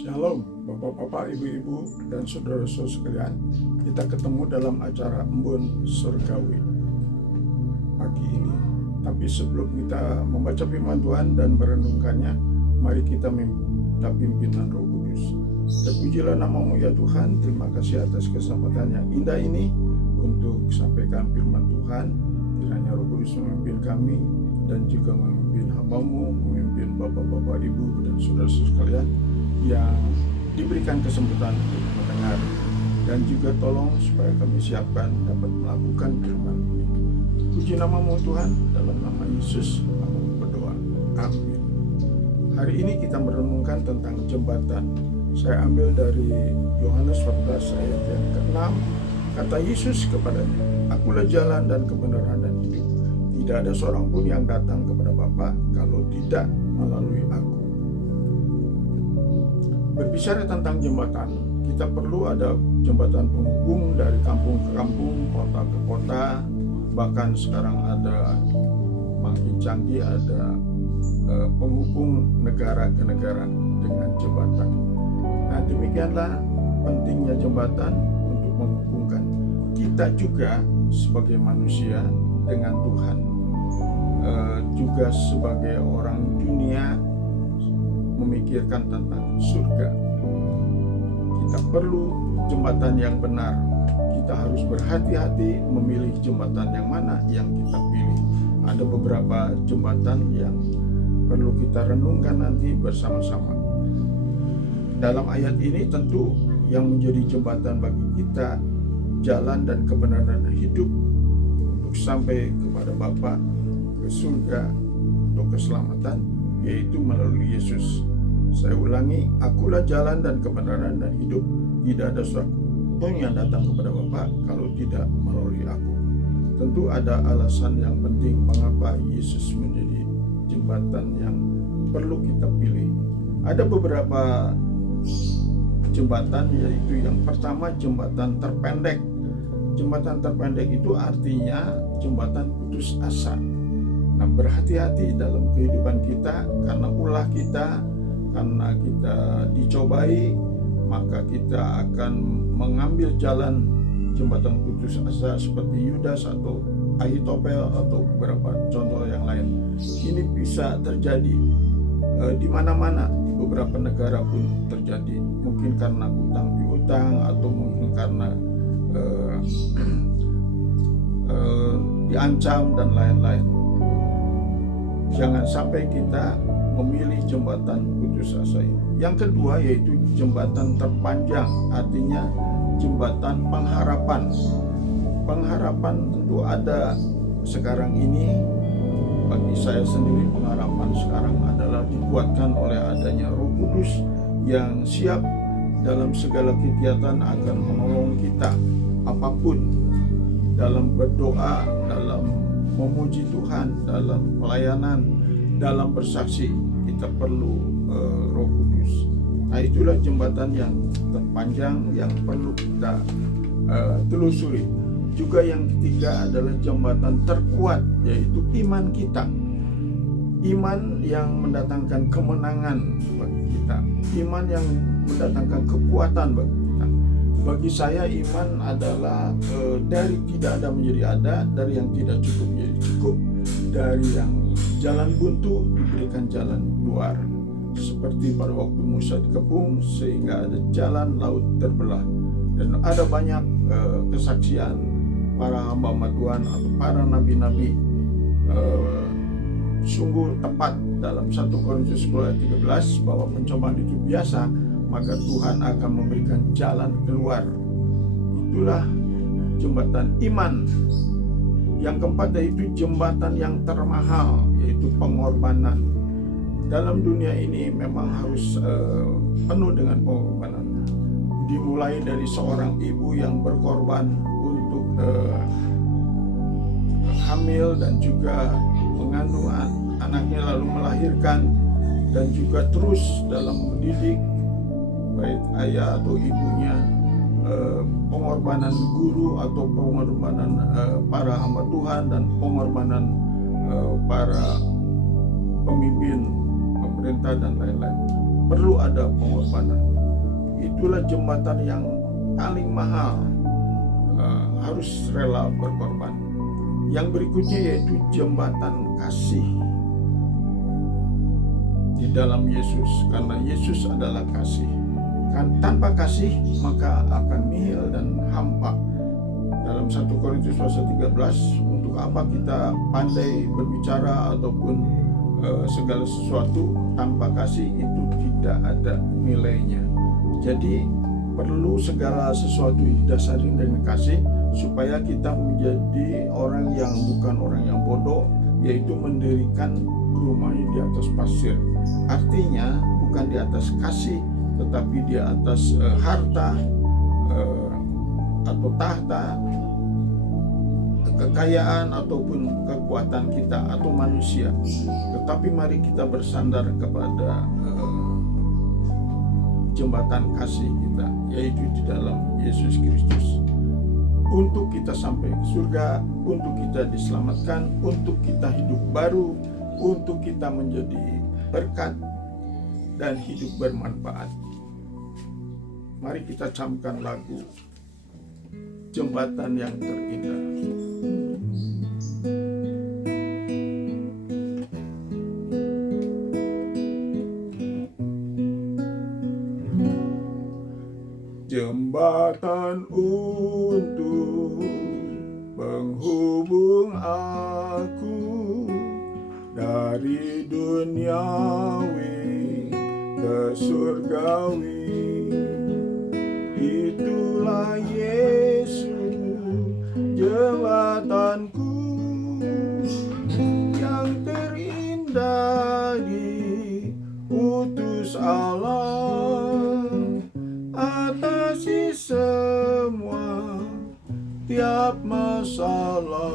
Shalom, Bapak-bapak, Ibu-ibu, dan saudara-saudara sekalian. Kita ketemu dalam acara Embun Surgawi pagi ini. Tapi sebelum kita membaca firman Tuhan dan merenungkannya, mari kita minta pimpinan Roh Kudus. Terpujilah namamu ya Tuhan. Terima kasih atas kesempatan yang indah ini untuk sampaikan firman Tuhan. Kiranya Roh Kudus memimpin kami dan juga memimpin hamba-Mu, memimpin Bapak-bapak, Ibu, dan saudara-saudara sekalian yang diberikan kesempatan untuk mendengar, dan juga tolong supaya kami siapkan dapat melakukan firman ini. Puji namamu Tuhan, dalam nama Yesus aku berdoa, amin. Hari ini kita merenungkan tentang jembatan. Saya ambil dari Yohanes 14 ayat yang ke-6. Kata Yesus kepadanya, akulah jalan dan kebenaran dan hidup. Tidak ada seorang pun yang datang kepada Bapa kalau tidak melalui aku. Berbicara tentang jembatan, kita perlu ada jembatan penghubung dari kampung ke kampung, kota ke kota, bahkan sekarang ada makin canggih, ada penghubung negara ke negara dengan jembatan. Nah, demikianlah pentingnya jembatan untuk menghubungkan kita juga sebagai manusia dengan Tuhan, juga sebagai orang dunia memikirkan tentang surga. Kita perlu jembatan yang benar. Kita harus berhati-hati memilih jembatan yang mana yang kita pilih. Ada beberapa jembatan yang perlu kita renungkan nanti bersama-sama. Dalam ayat ini tentu yang menjadi jembatan bagi kita, jalan dan kebenaran hidup untuk sampai kepada Bapa, ke surga atau keselamatan, yaitu melalui Yesus. Saya ulangi, akulah jalan dan kebenaran dan hidup. Tidak ada seorang pun yang datang kepada Bapa kalau tidak melalui aku. Tentu ada alasan yang penting mengapa Yesus menjadi jembatan yang perlu kita pilih. Ada beberapa jembatan, yaitu yang pertama jembatan terpendek. Jembatan terpendek itu artinya jembatan putus asa. Nah, berhati-hati dalam kehidupan kita, karena ulah kita, karena kita dicobai, maka kita akan mengambil jalan jembatan putus asa seperti Yudas atau Ahitofel atau beberapa contoh yang lain. Ini bisa terjadi di mana-mana, di beberapa negara pun terjadi. Mungkin karena utang piutang atau mungkin karena diancam dan lain-lain. Jangan sampai kita memilih jembatan putus asa ini. Yang kedua yaitu jembatan terpanjang, artinya jembatan pengharapan. Pengharapan tentu ada sekarang ini. Bagi saya sendiri, pengharapan sekarang adalah dikuatkan oleh adanya Roh Kudus yang siap dalam segala kegiatan akan menolong kita apapun, dalam berdoa, dalam memuji Tuhan, dalam pelayanan, dalam bersaksi. Kita perlu Roh Kudus. Nah, itulah jembatan yang terpanjang yang perlu kita telusuri. Juga yang ketiga adalah jembatan terkuat, yaitu iman kita. Iman yang mendatangkan kemenangan bagi kita. Iman yang mendatangkan kekuatan bagi kita. Bagi saya iman adalah dari tidak ada menjadi ada, dari yang tidak cukup menjadi cukup, dari yang jalan buntu diberikan jalan keluar. Seperti pada waktu Musa dikepung sehingga ada jalan laut terbelah. Dan ada banyak kesaksian para hamba Tuhan atau para nabi-nabi. Sungguh tepat dalam 1 Korintus 10 ayat 13 bahwa pencobaan itu biasa, maka Tuhan akan memberikan jalan keluar. Itulah jembatan iman. Yang keempat yaitu jembatan yang termahal, yaitu pengorbanan. Dalam dunia ini memang harus penuh dengan pengorbanan. Dimulai dari seorang ibu yang berkorban untuk hamil dan juga mengandung anaknya lalu melahirkan, dan juga terus dalam mendidik baik ayah atau ibunya, pengorbanan guru atau pengorbanan para hamba Tuhan, dan pengorbanan para pemimpin pemerintah dan lain-lain. perlu ada pengorbanan. Itulah jembatan yang paling mahal, harus rela berkorban. Yang berikutnya yaitu jembatan kasih di dalam Yesus, karena Yesus adalah kasih. Kan tanpa kasih maka akan nihil dan hampa. Dalam 1 Korintus pasal 13, untuk apa kita pandai berbicara ataupun segala sesuatu tanpa kasih itu tidak ada nilainya. Jadi perlu segala sesuatu didasari dengan kasih, supaya kita menjadi orang yang bukan orang yang bodoh, yaitu mendirikan rumahnya di atas pasir. Artinya bukan di atas kasih, tetapi di atas harta atau tahta, kekayaan ataupun kekuatan kita atau manusia. Tetapi mari kita bersandar kepada jembatan kasih kita, yaitu di dalam Yesus Kristus. Untuk kita sampai ke surga, untuk kita diselamatkan, untuk kita hidup baru, untuk kita menjadi berkat dan hidup bermanfaat. Mari kita camkan lagu Jembatan yang Terindah. Jembatan untuk penghubung aku dari duniawi ke surgawi. Itulah Yesus jembatanku yang terindah diutus Allah, atasi semua tiap masalah.